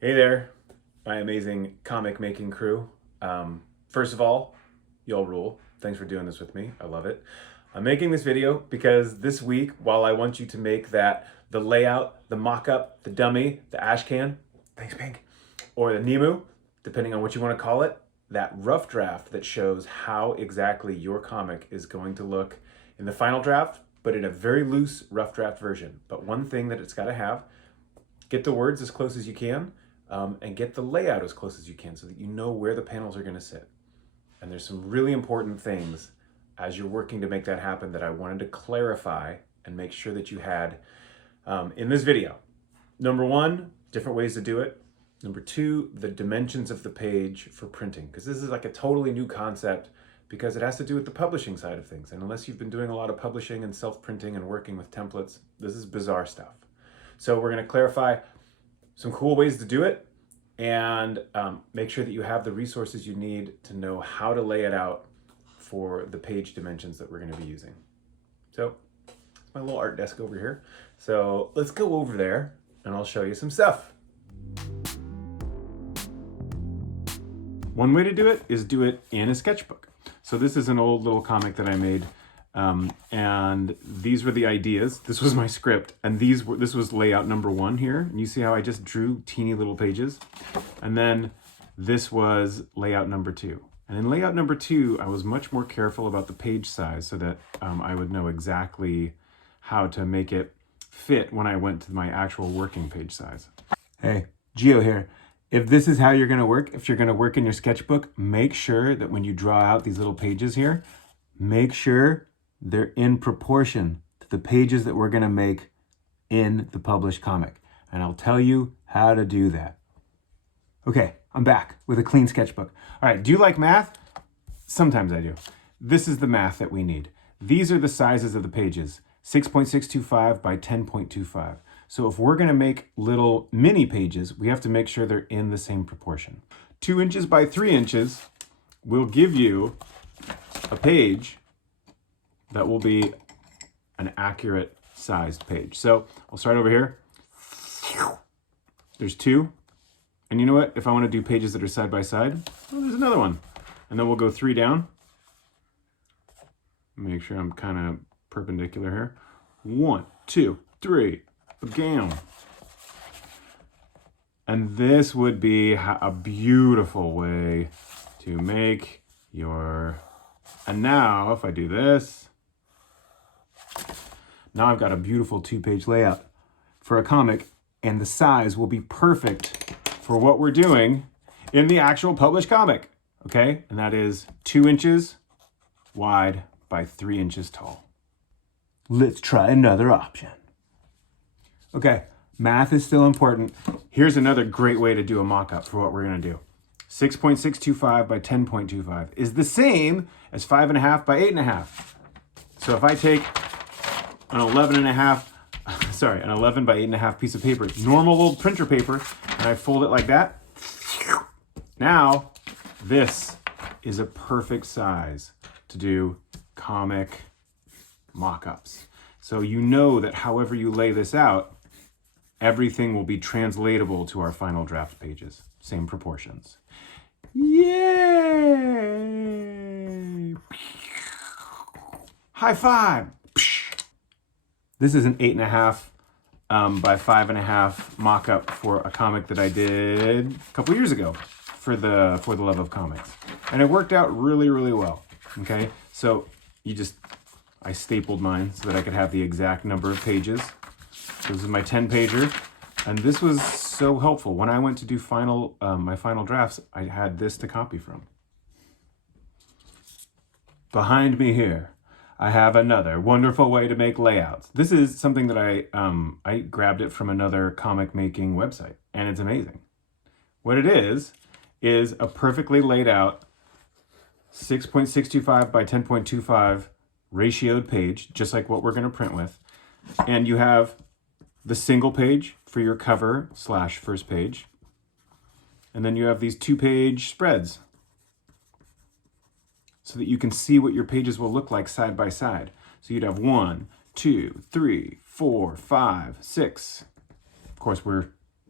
Hey there, my amazing comic making crew. First of all, y'all rule. Thanks for doing this with me. I love it. I'm making this video because this week, while I want you to make the layout, the mock-up, the dummy, the ash can, thanks Pink, or the Nemu, depending on what you want to call it, that rough draft that shows how exactly your comic is going to look in the final draft, but in a very loose rough draft version. But one thing that it's got to have, get the words as close as you can, and get the layout as close as you can so that you know where the panels are going to sit. And there's some really important things as you're working to make that happen that I wanted to clarify and make sure that you had in this video. Number one, different ways to do it. Number two, the dimensions of the page for printing, because this is like a totally new concept because it has to do with the publishing side of things. And unless you've been doing a lot of publishing and self-printing and working with templates, this is bizarre stuff. So we're going to clarify some cool ways to do it and make sure that you have the resources you need to know how to lay it out for the page dimensions that we're going to be using. So my little art desk over here. So let's go over there and I'll show you some stuff. One way to do it is do it in a sketchbook. So this is an old little comic that I made, and these were the ideas. This was my script, and this was layout number one here. And you see how I just drew teeny little pages? And then this was layout number two. And in layout number two, I was much more careful about the page size so that I would know exactly how to make it fit when I went to my actual working page size. Hey, Gio here. If this is how you're going to work, if you're going to work in your sketchbook, make sure that when you draw out these little pages here, make sure they're in proportion to the pages that we're going to make in the published comic. And I'll tell you how to do that. Okay, I'm back with a clean sketchbook. All right, do you like math? Sometimes I do. This is the math that we need. These are the sizes of the pages, 6.625 by 10.25. So if we're going to make little mini pages, we have to make sure they're in the same proportion. 2 inches by 3 inches will give you a page that will be an accurate sized page. So I'll start over here. There's 2. And you know what? If I want to do pages that are side by side, well, there's another one. And then we'll go 3 down. Make sure I'm kind of perpendicular here. 1, 2, 3. Bam. And this would be a beautiful way to make your, and now if I do this, now I've got a beautiful 2-page layout for a comic, and the size will be perfect for what we're doing in the actual published comic, okay? And that is 2 inches wide by 3 inches tall. Let's try another option. Okay, math is still important. Here's another great way to do a mock-up for what we're going to do. 6.625 by 10.25 is the same as 5.5 by 8.5. So if I take an 11 by 8.5 piece of paper, normal old printer paper, and I fold it like that, now this is a perfect size to do comic mock-ups. So you know that however you lay this out, everything will be translatable to our final draft pages. Same proportions. Yay! High five! This is an 8.5 by 5.5 mock-up for a comic that I did a couple years ago for the love of comics. And it worked out really, really well. Okay? So I stapled mine so that I could have the exact number of pages. This is my 10-pager, and this was so helpful. When I went to do my final drafts, I had this to copy from. Behind me here, I have another wonderful way to make layouts. This is something that I grabbed it from another comic making website, and it's amazing. What it is a perfectly laid out 6.625 by 10.25 ratioed page, just like what we're going to print with. And you have the single page for your cover / first page. And then you have these 2-page spreads so that you can see what your pages will look like side by side. So you'd have 1, 2, 3, 4, 5, 6. Of course, we're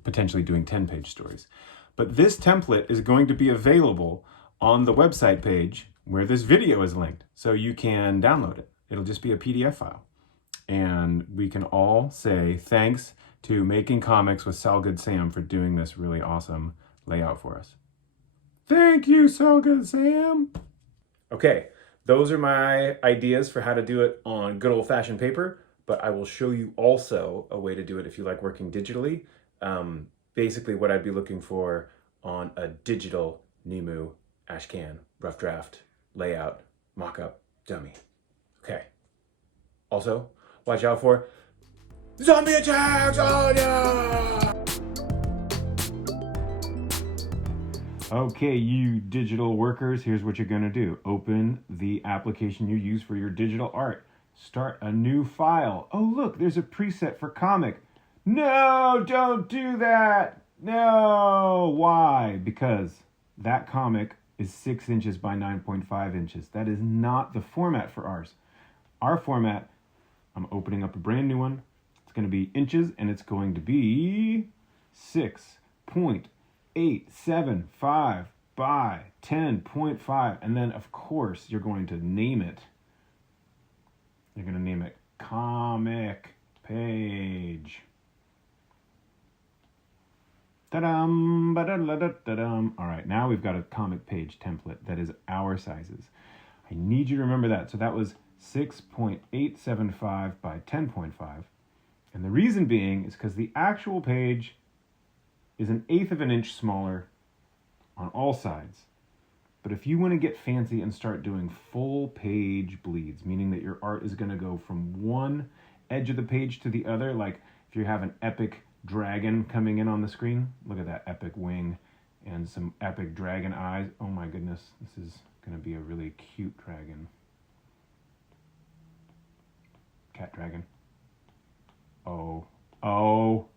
potentially doing 10-page stories. But this template is going to be available on the website page where this video is linked, so you can download it. It'll just be a PDF file. And we can all say thanks to Making Comics with Salgood Sam for doing this really awesome layout for us. Thank you, Salgood Sam. Okay, those are my ideas for how to do it on good old-fashioned paper, but I will show you also a way to do it if you like working digitally. Basically what I'd be looking for on a digital Nemu ashcan, rough draft, layout, mock-up, dummy. Okay. Also, watch out for zombie attacks! Oh yeah! Okay, you digital workers, here's what you're gonna do. Open the application you use for your digital art. Start a new file. Oh look, there's a preset for comic. No, don't do that. No, why? Because that comic is 6 inches by 9.5 inches. That is not the format for ours. Our format, I'm opening up a brand new one. It's going to be inches, and it's going to be 6.875 by 10.5. And then, of course, you're going to name it. You're going to name it comic page. Ta-dum, ba-da-da-da-da-dum. All right, now we've got a comic page template that is our sizes. I need you to remember that. So that was 6.875 by 10.5. And the reason being is because the actual page is 1/8 of an inch smaller on all sides. But if you want to get fancy and start doing full page bleeds, meaning that your art is going to go from one edge of the page to the other, like if you have an epic dragon coming in on the screen, look at that epic wing and some epic dragon eyes. Oh my goodness, this is going to be a really cute dragon. Cat dragon. Oh,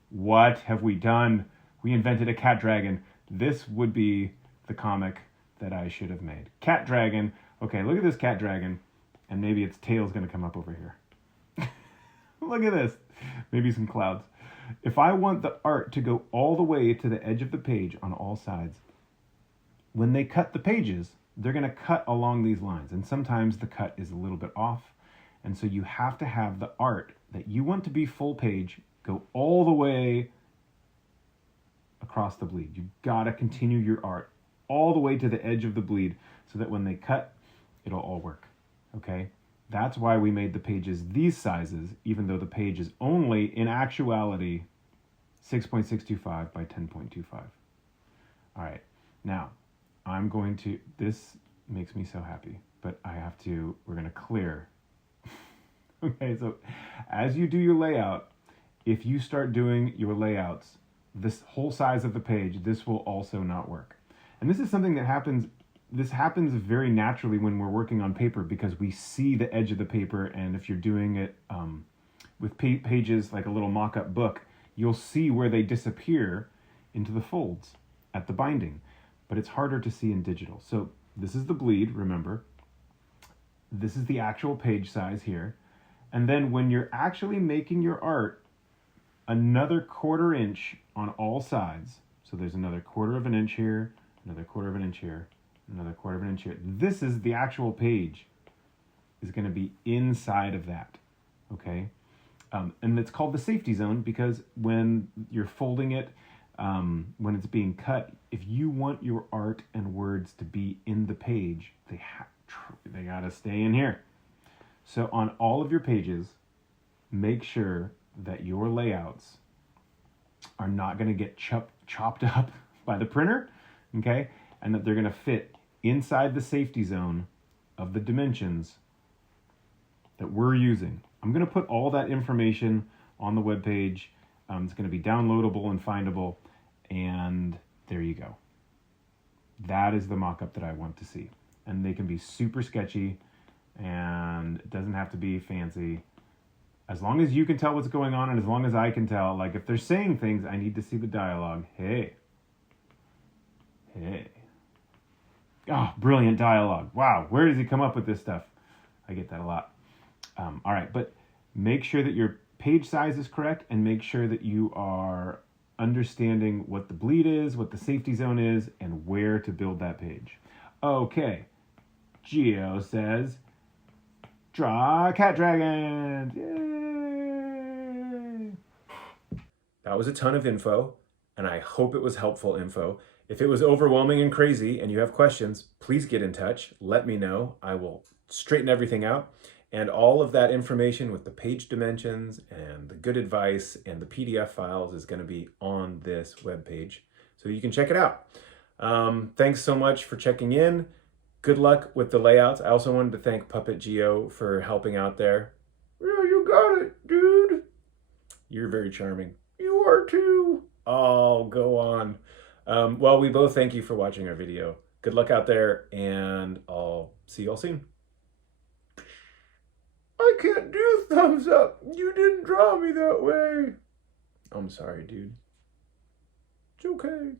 what have we done? We invented a cat dragon. This would be the comic that I should have made. Cat dragon. Okay, look at this cat dragon. And maybe its tail's going to come up over here. Look at this. Maybe some clouds. If I want the art to go all the way to the edge of the page on all sides, when they cut the pages, they're going to cut along these lines. And sometimes the cut is a little bit off. And so you have to have the art that you want to be full page go all the way across the bleed. You've got to continue your art all the way to the edge of the bleed so that when they cut, it'll all work. Okay? That's why we made the pages these sizes, even though the page is only, in actuality, 6.625 by 10.25. All right. Now, this makes me so happy, but we're going to clear. Okay, so as you do your layout, if you start doing your layouts, this whole size of the page, this will also not work. And this is something that happens very naturally when we're working on paper because we see the edge of the paper, and if you're doing it with pages like a little mock-up book, you'll see where they disappear into the folds at the binding, but it's harder to see in digital. So this is the bleed, remember. This is the actual page size here. And then when you're actually making your art, another 1/4 inch on all sides. So there's another 1/4 of an inch here, another 1/4 of an inch here, another 1/4 of an inch here. This is the actual page is going to be inside of that, okay? And it's called the safety zone because when you're folding it, when it's being cut, if you want your art and words to be in the page, they got to stay in here. So on all of your pages, make sure that your layouts are not going to get chopped up by the printer, okay? And that they're going to fit inside the safety zone of the dimensions that we're using. I'm going to put all that information on the webpage. It's going to be downloadable and findable, and there you go. That is the mock-up that I want to see. And they can be super sketchy, and it doesn't have to be fancy. As long as you can tell what's going on, and as long as I can tell, like if they're saying things, I need to see the dialogue. Hey. Oh, brilliant dialogue. Wow, where does he come up with this stuff? I get that a lot. All right, but make sure that your page size is correct, and make sure that you are understanding what the bleed is, what the safety zone is, and where to build that page. Okay, Geo says, draw cat dragons. Yay! That was a ton of info, and I hope it was helpful info. If it was overwhelming and crazy and you have questions, please get in touch. Let me know. I will straighten everything out. And all of that information with the page dimensions and the good advice and the PDF files is going to be on this webpage, so you can check it out. Thanks so much for checking in. Good luck with the layouts. I also wanted to thank Puppet Geo for helping out there. Yeah, you got it, dude. You're very charming. You are too. Oh, go on. Well, we both thank you for watching our video. Good luck out there, and I'll see you all soon. I can't do thumbs up. You didn't draw me that way. I'm sorry, dude. It's okay.